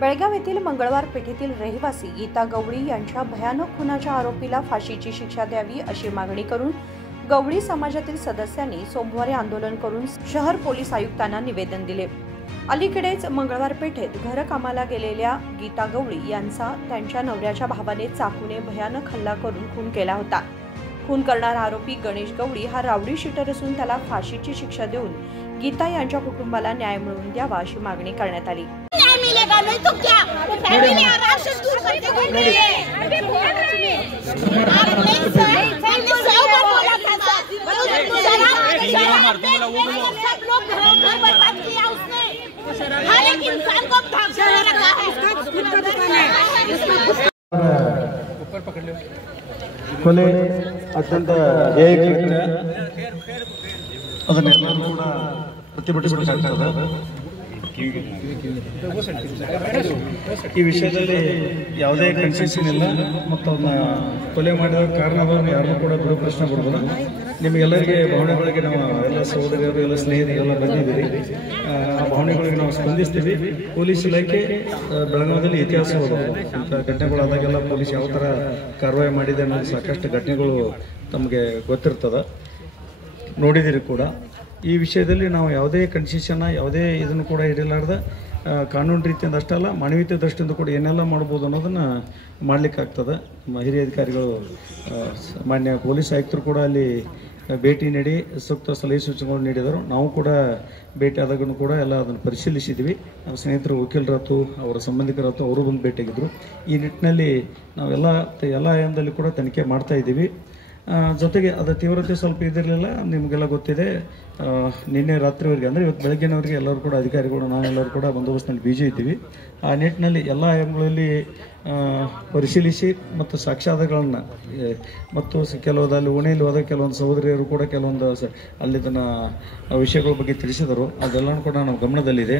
बेळगाव येथील मंगळवार पेठेतील रहिवासी गीता गवळी यांच्या भयानक खुनाच्या आरोपीला फाशीची शिक्षा द्यावी अशी मागणी करून गवळी समाजातील सदस्यांनी सोमवारी आंदोलन करून शहर पोलीस आयुक्तांना निवेदन दिले। अलीकडेच मंगळवार पेठेत घरकामाला गेलेल्या गीता गवळी यांचा त्यांच्या नवऱ्याच्या भावाने चाकूने भयानक हल्ला करून खून केला होता। खून करणारा आरोपी गणेश गवळी हा रावडी शूटर असून त्याला फाशीची शिक्षा देऊन गीता यांच्या कुटुंबाला न्याय मिळवून द्यावा अशी मागणी करण्यात आली। मिलेगा नहीं तो क्या वो फैमिली आराम से दूर करके घूम रही है। आपने सौ बार बोला था सब लोग घर बर्बाद किया उसने। हर एक इंसान को भागने लगा है। खुद का दुकान है। ಕೊಲೆ ಅತ್ಯಂತ ಹೇಯಕೃತ್ಯ ಅದನ್ನೆಲ್ಲರೂ ಕೂಡ ಪ್ರತಿಭಟಿಸಬೇಕಾಗ್ತದೆ। ಈ ವಿಷಯದಲ್ಲಿ ಯಾವುದೇ ಕನ್ಸೆಷನ್ ಇಲ್ಲ ಮತ್ತು ಅವನ್ನ ಕೊಲೆ ಮಾಡಿದ ಕಾರಣವನ್ನು ಯಾರನ್ನೂ ಕೂಡ ಬಿಡು ಪ್ರಶ್ನೆ ಬರ್ಬೋದು। ನಿಮಗೆಲ್ಲರಿಗೆ ಭಾವನೆಗಳಿಗೆ ನಾವು ಎಲ್ಲ ಸಹೋದರಿಯರು ಎಲ್ಲ ಸ್ನೇಹಿತರೆಲ್ಲ ಬಂದಿದ್ದೀರಿ, ಆ ಭಾವನೆಗಳಿಗೆ ನಾವು ಸ್ಪಂದಿಸ್ತೀವಿ। ಪೊಲೀಸ್ ಇಲಾಖೆ ಬೆಳಗಾವಿಯಲ್ಲಿ ಇತಿಹಾಸ ಇಂಥ ಘಟನೆಗಳಾದಾಗೆಲ್ಲ ಪೊಲೀಸ್ ಯಾವ ಥರ ಕಾರ್ಯವಾಹಿ ಮಾಡಿದೆ ಅನ್ನೋದು ಸಾಕಷ್ಟು ಘಟನೆಗಳು ತಮಗೆ ಗೊತ್ತಿರ್ತದೆ, ನೋಡಿದಿರಿ ಕೂಡ। ಈ ವಿಷಯದಲ್ಲಿ ನಾವು ಯಾವುದೇ ಕನ್ಸೆಷನ್ ಯಾವುದೇ ಇದನ್ನು ಕೂಡ ಇರಲಾರ್ದ ಕಾನೂನು ರೀತಿಯಿಂದ ಅಷ್ಟಲ್ಲ ಮಾನವೀಯತೆ ದೃಷ್ಟಿಯಿಂದ ಕೂಡ ಏನೆಲ್ಲ ಮಾಡ್ಬೋದು ಅನ್ನೋದನ್ನು ಮಾಡಲಿಕ್ಕಾಗ್ತದೆ। ನಮ್ಮ ಹಿರಿಯ ಅಧಿಕಾರಿಗಳು ಮಾನ್ಯ ಪೊಲೀಸ್ ಆಯುಕ್ತರು ಕೂಡ ಅಲ್ಲಿ ಭೇಟಿ ನೀಡಿ ಸೂಕ್ತ ಸಲಹೆ ಸೂಚನೆಗಳು ನೀಡಿದರು। ನಾವು ಕೂಡ ಭೇಟಿ ಆದಾಗೂ ಕೂಡ ಎಲ್ಲ ಅದನ್ನು ಪರಿಶೀಲಿಸಿದ್ವಿ। ನಮ್ಮ ಸ್ನೇಹಿತರು ವಕೀಲರಾತು ಅವರ ಸಂಬಂಧಿಕರಾತು ಅವರು ಬಂದು ಭೇಟಿಯಾಗಿದ್ದರು। ಈ ನಿಟ್ಟಿನಲ್ಲಿ ನಾವೆಲ್ಲ ಆಯಾಮದಲ್ಲಿ ಕೂಡ ತನಿಖೆ ಮಾಡ್ತಾ ಇದ್ದೀವಿ। ಜೊತೆಗೆ ಅದರ ತೀವ್ರತೆ ಸ್ವಲ್ಪ ಇದಿರಲಿಲ್ಲ, ನಿಮಗೆಲ್ಲ ಗೊತ್ತಿದೆ। ನಿನ್ನೆ ರಾತ್ರಿವರೆಗೆ ಅಂದರೆ ಇವತ್ತು ಬೆಳಗ್ಗಿನವರೆಗೆ ಎಲ್ಲರೂ ಕೂಡ ಅಧಿಕಾರಿಗಳು ನಾವೆಲ್ಲರೂ ಕೂಡ ಬಂದೋಬಸ್ತ್ನಲ್ಲಿ ಬಿಜಿ ಇದ್ದೀವಿ। ಆ ನಿಟ್ಟಿನಲ್ಲಿ ಎಲ್ಲ ಆಯಾಮಗಳಲ್ಲಿ ಪರಿಶೀಲಿಸಿ ಮತ್ತು ಸಾಕ್ಷ್ಯಾಧಾರಗಳನ್ನು ಮತ್ತು ಕೆಲವೊಂದಲ್ಲಿ ಓಣೆಯಲ್ಲಿ ಹೋದ ಕೆಲವೊಂದು ಸಹೋದರಿಯರು ಕೂಡ ಕೆಲವೊಂದು ಅಲ್ಲಿನ ವಿಷಯಗಳ ಬಗ್ಗೆ ತಿಳಿಸಿದರು। ಅದೆಲ್ಲವೂ ಕೂಡ ನಮ್ಮ ಗಮನದಲ್ಲಿದೆ।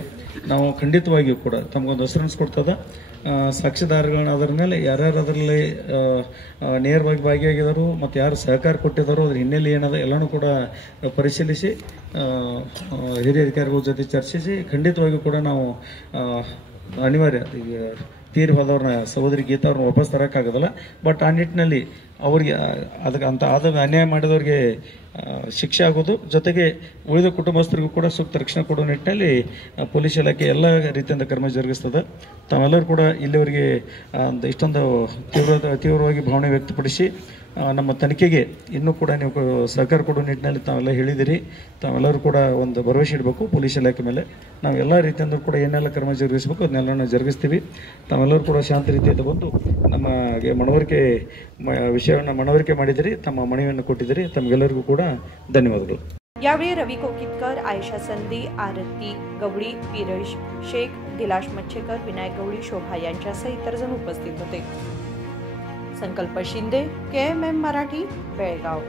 ನಾವು ಖಂಡಿತವಾಗಿಯೂ ಕೂಡ ತಮಗೊಂದು ಅಸರೆನ್ಸ್ ಕೊಡ್ತದೆ, ಸಾಕ್ಷ್ಯಾಧಾರಗಳನ್ನ ಅದರ ಮೇಲೆ ಯಾರ್ಯಾರು ಅದರಲ್ಲಿ ನೇರವಾಗಿ ಭಾಗಿಯಾಗಿದ್ದಾರೋ ಮತ್ತು ಯಾರು ಸಹಕಾರ ಕೊಟ್ಟಿದ್ದಾರೋ ಅದ್ರ ಹಿನ್ನೆಲೆ ಏನದ ಎಲ್ಲನೂ ಕೂಡ ಪರಿಶೀಲಿಸಿ ಹಿರಿಯ ಅಧಿಕಾರಿಗಳ ಜೊತೆ ಚರ್ಚಿಸಿ ಖಂಡಿತವಾಗಿಯೂ ಕೂಡ ನಾವು ಅನಿವಾರ್ಯ ತೀರಿ ಹೋದವ್ರನ್ನ ಸಹೋದರಿ ಗೀತಾ ಅವ್ರನ್ನ ವಾಪಸ್ ತರೋಕ್ಕಾಗೋದಿಲ್ಲ। ಬಟ್ ಆ ನಿಟ್ಟಿನಲ್ಲಿ ಅವ್ರಿಗೆ ಅದಕ್ಕೆ ಆದಾಗ ಅನ್ಯಾಯ ಮಾಡಿದವ್ರಿಗೆ ಶಿಕ್ಷೆ ಆಗೋದು, ಜೊತೆಗೆ ಉಳಿದ ಕುಟುಂಬಸ್ಥರಿಗೂ ಕೂಡ ಸೂಕ್ತ ರಕ್ಷಣೆ ಕೊಡುವ ನಿಟ್ಟಿನಲ್ಲಿ ಪೊಲೀಸ್ ಇಲಾಖೆ ಎಲ್ಲ ರೀತಿಯಿಂದ ಕ್ರಮ ಜರುಗಿಸ್ತದೆ। ತಾವೆಲ್ಲರೂ ಕೂಡ ಇಲ್ಲಿವರೆಗೆ ಇಷ್ಟೊಂದು ತೀವ್ರವಾಗಿ ಭಾವನೆ ವ್ಯಕ್ತಪಡಿಸಿ ನಮ್ಮ ತನಿಖೆಗೆ ಇನ್ನೂ ಕೂಡ ನೀವು ಸಹಕಾರ ಕೊಡುವ ನಿಟ್ಟಿನಲ್ಲಿ ತಾವೆಲ್ಲ ಹೇಳಿದಿರಿ। ತಾವೆಲ್ಲರೂ ಕೂಡ ಒಂದು ಭರವಸೆ ಇಡಬೇಕು ಪೊಲೀಸ್ ಇಲಾಖೆ ಮೇಲೆ। ನಾವು ಎಲ್ಲ ರೀತಿಯಿಂದ ಕೂಡ ಏನೆಲ್ಲ ಕ್ರಮ ಜರುಗಿಸಬೇಕು ಅದನ್ನೆಲ್ಲ ನಾವು ಜರುಗಿಸ್ತೀವಿ। ತಾವೆಲ್ಲರೂ ಕೂಡ ಶಾಂತ ರೀತಿಯಿಂದ ಬಂದು ನಮಗೆ ವಿಷಯವನ್ನು ಮನವರಿಕೆ ಮಾಡಿದಿರಿ, ತಮ್ಮ ಮನವಿಯನ್ನು ಕೊಟ್ಟಿದ್ದೀರಿ। ತಮಗೆಲ್ಲರಿಗೂ ಕೂಡ ಧನ್ಯವಾದಗಳು। यावेळी रवी कोकितकर, आयशा संदी, आरती गवळी, पीरेश शेख, दिलाश मच्छेकर, विनायक गवळी, शोभा यांच्यासह इतर जण उपस्थित होते। संकल्प शिंदे, KMM मराठी, बेळगाव।